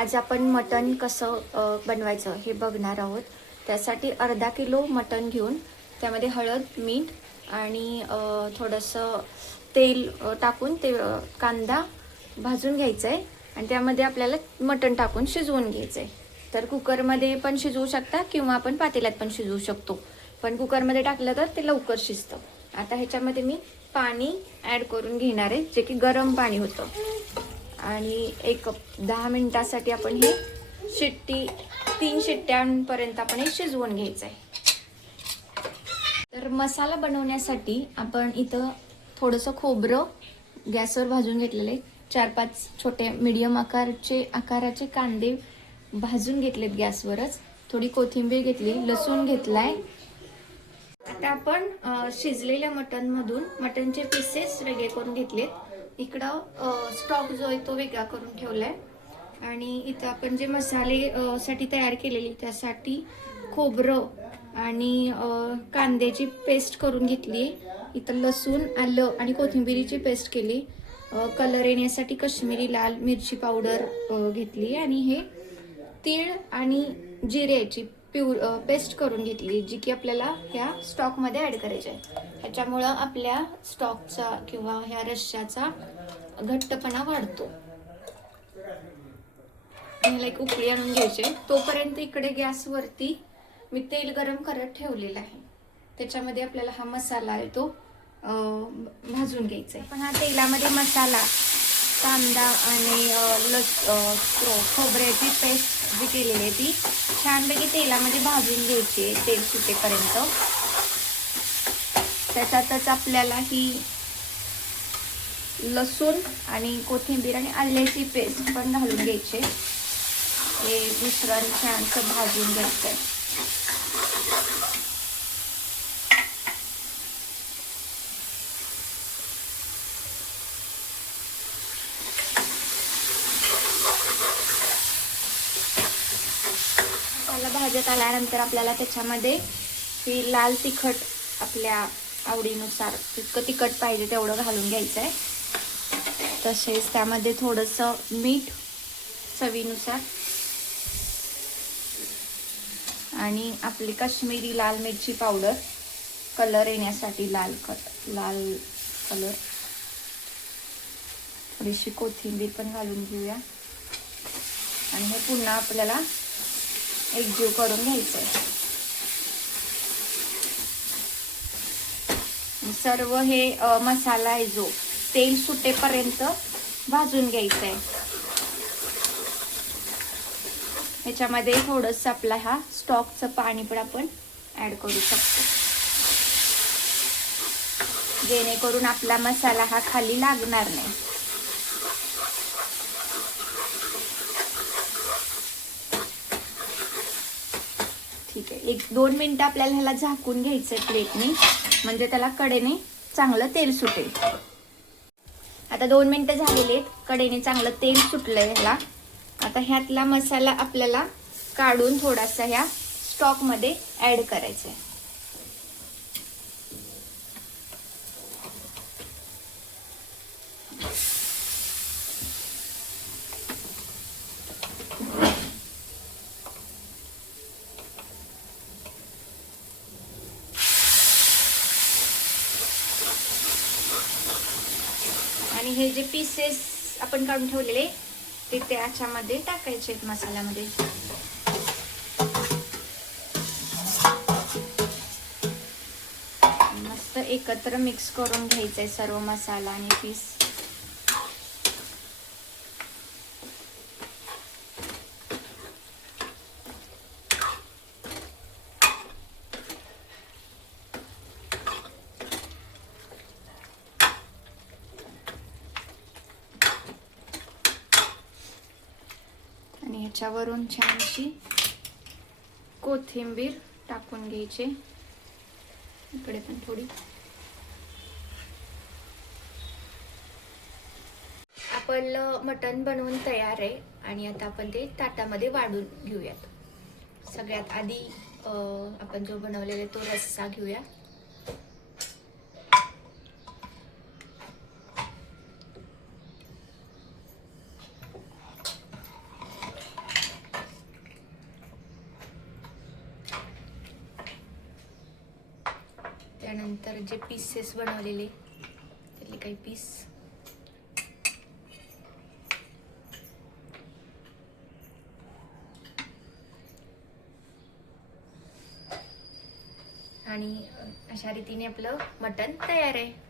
आज आपण मटण कसं बनवायचं हे बघणार आहोत। त्यासाठी अर्धा किलो मटण घेऊन त्यामध्ये हळद, मीठ आणि थोडंसं तेल टाकून ते कांदा भाजून घ्यायचा आहे आणि त्यामध्ये आपल्याला मटण टाकून शिजवून घ्यायचं आहे। तर कुकरमध्ये पण शिजवू शकता किंवा आपण पातेल्यात पण शिजवू शकतो, पण कुकरमध्ये टाकलं तर ते लवकर शिजतं। आता ह्याच्यामध्ये मी पाणी ॲड करून घेणार आहे, जे की गरम पाणी होतं आणि 10 मिनिटासाठी आपण हे 3 शिट्ट्यांपर्यंत आपण हे शिजवून घ्यायचं आहे। तर मसाला बनवण्यासाठी आपण इथं थोडंसं खोबरं गॅसवर भाजून घेतलेले, 4-5 छोटे मीडियम आकाराचे कांदे भाजून घेतलेत गॅसवरच, थोडी कोथिंबीर घेतली, लसूण घेतलाय। आता आपण शिजलेल्या मटणमधून मटणचे पीसेस वेगळे करून घेतलेत। इकडं स्टॉक जो आहे तो वेगळा करून ठेवलाय आणि इथं आपण जे मसाले साठी तयार केलेली त्यासाठी खोबरं आणि कांद्याची पेस्ट करून घेतली। इथं लसूण, आलं आणि कोथिंबीरीची पेस्ट केली। कलर येण्यासाठी काश्मीरी लाल मिरची पावडर घेतली आणि हे तीळ आणि जिऱ्याची पेस्ट करून घेतली, जी की आपल्याला ह्या स्टॉकमध्ये ॲड करायची आहे। ह्याच्यामुळं आपल्या स्टॉकचा किंवा ह्या रश्श्याचा घट्टपणा वाढतो। ह्याला एक उकळी आणून घ्यायची। तोपर्यंत इकडे गॅसवरती मी तेल गरम करत ठेवलेलं आहे, त्याच्यामध्ये आपल्याला हा मसाला आहे तो भाजून घ्यायचा आहे। पण हा तेलामध्ये मसाला, कांदा आणि खोबऱ्याची पेस्ट जी केलेली आहे ती छानपैकी तेलामध्ये भाजून घ्यायची आहे, तेल सुटेपर्यंत। त्याच्यातच आपल्याला ही लसूण आणि कोथिंबीर आणि आल्याची पेस्ट पण घालून घ्यायची। हे मिश्रण छानसं भाजून घ्यायचं आहे। मसाला भाजत आल्यानंतर आपल्याला त्याच्यामध्ये ही लाल तिखट आपल्या आवडीनुसार जितकं तिखट पाहिजे तेवढं घालून घ्यायचं आहे। तसेच त्यामध्ये थोडंसं मीठ चवीनुसार आणि आपली काश्मीरी लाल मिरची पावडर कलर येण्यासाठी लाल कलर, थोडीशी कोथिंबीर पण घालून घेऊया आणि हे पुन्हा आपल्याला एकजीव करून घ्यायचं आहे। सर्व हे मसाला आहे जो तेल सुटेपर्यंत भाजून घ्यायचं आहे। ह्याच्यामध्ये थोडंसं आपला हा स्टॉकचं पाणी पण आपण ॲड करू शकतो, जेणेकरून आपला मसाला हा खाली लागणार नाही। ठीक आहे, 1-2 मिनिटं आपल्याला ह्याला झाकून घ्यायचं प्लेटने, म्हणजे त्याला कडेने चांगलं तेल सुटेल। आता 2 मिनिटं झालेली आहेत, कडेने चांगलं तेल सुटलंय ह्याला। आता ह्यातला मसाला आपल्याला काढून थोडासा ह्या स्टॉकमध्ये ॲड करायचा आहे। आणि हे जे पीसेस आपण काढून ठेवलेले ते त्याच्यामध्ये टाकायचे आहेत मसाल्यामध्ये। मस्त एकत्र मिक्स करून घ्यायचंय सर्व मसाला आणि पीस। आणि ह्याच्यावरून छानशी कोथिंबीर टाकून घ्यायची, इकडे पण थोडी। आपलं मटण बनवून तयार आहे आणि आता आपण ते ताटामध्ये वाढून घेऊयात। सगळ्यात आधी आपण जो बनवलेला तो रस्सा घेऊया। त्यानंतर जे पीसेस बनवलेले त्यातले काही पीस, आणि अशा रीतीने आपलं मटण तयार आहे.